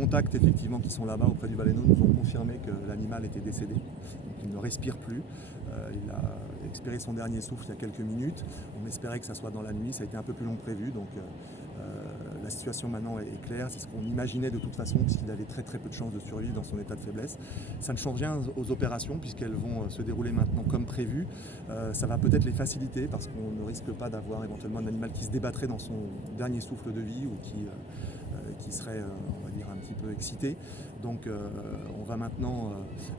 contacts effectivement qui sont là-bas auprès du baleineau nous ont confirmé que l'animal était décédé, donc il ne respire plus. Il a expiré son dernier souffle il y a quelques minutes. On espérait que ça soit dans la nuit, ça a été un peu plus long que prévu, donc la situation maintenant est claire, c'est ce qu'on imaginait de toute façon puisqu'il avait très peu de chances de survivre dans son état de faiblesse. Ça ne change rien aux opérations puisqu'elles vont se dérouler maintenant comme prévu. Ça va peut-être les faciliter parce qu'on ne risque pas d'avoir éventuellement un animal qui se débattrait dans son dernier souffle de vie ou qui serait, on va dire, un petit peu excité. Donc on va maintenant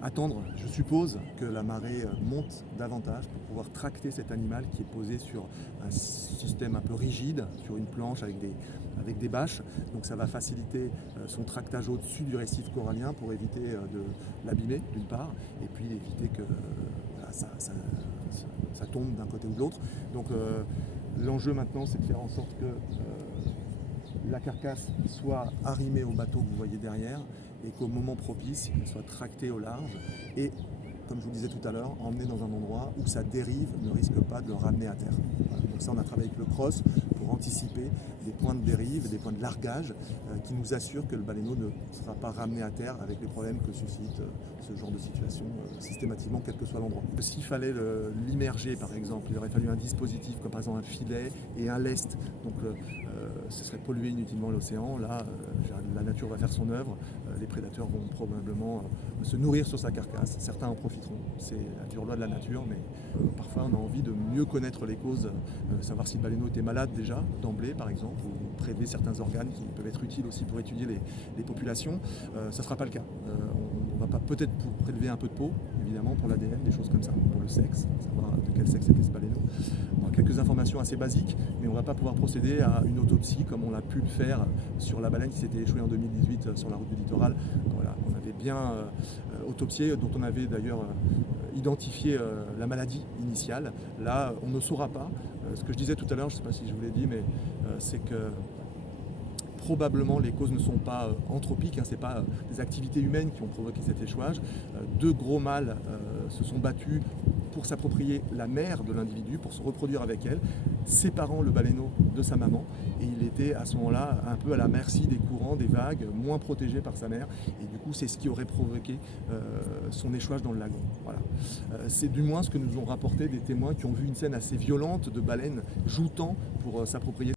attendre, je suppose, que la marée monte davantage pour pouvoir tracter cet animal qui est posé sur un système un peu rigide, sur une planche avec des bâches. Donc ça va faciliter son tractage au-dessus du récif corallien pour éviter de l'abîmer d'une part, et puis éviter que voilà, ça tombe d'un côté ou de l'autre. Donc l'enjeu maintenant, c'est de faire en sorte que la carcasse soit arrimée au bateau que vous voyez derrière et qu'au moment propice, il soit tracté au large et, comme je vous disais tout à l'heure, emmené dans un endroit où sa dérive ne risque pas de le ramener à terre. Voilà. Donc ça, on a travaillé avec le CROSS pour anticiper des points de dérive, des points de largage qui nous assurent que le baleineau ne sera pas ramené à terre avec les problèmes que suscite ce genre de situation systématiquement, quel que soit l'endroit. S'il fallait l'immerger, par exemple, il aurait fallu un dispositif comme par exemple un filet et un lest. Donc ce serait polluer inutilement l'océan. Là, la nature va faire son œuvre. Les prédateurs vont probablement se nourrir sur sa carcasse. Certains en profiteront. C'est la dure loi de la nature, mais parfois on a envie de mieux connaître les causes, savoir si le baleineau était malade déjà, d'emblée par exemple, ou prélever certains organes qui peuvent être utiles aussi pour étudier les populations. Ça ne sera pas le cas. On va pas peut-être prélever un peu de peau, évidemment, pour l'ADN, des choses comme ça, pour le sexe, savoir de quel sexe était ce baleineau. On a quelques informations assez basiques, mais on ne va pas pouvoir procéder à une autopsie comme on l'a pu le faire sur la baleine qui s'était échouée en 2018 sur la route du littoral. Voilà, on avait bien autopsié, dont on avait d'ailleurs identifié la maladie initiale. Là, on ne saura pas. Ce que je disais tout à l'heure, je ne sais pas si je vous l'ai dit, mais c'est que probablement les causes ne sont pas anthropiques, ce n'est pas des activités humaines qui ont provoqué cet échouage. Deux gros mâles se sont battus pour s'approprier la mère de l'individu, pour se reproduire avec elle, séparant le baleineau de sa maman. Et il était à ce moment-là un peu à la merci des courants, des vagues, moins protégé par sa mère. Et du coup, c'est ce qui aurait provoqué son échouage dans le lagon. Voilà. C'est du moins ce que nous ont rapporté des témoins qui ont vu une scène assez violente de baleines joutant pour s'approprier.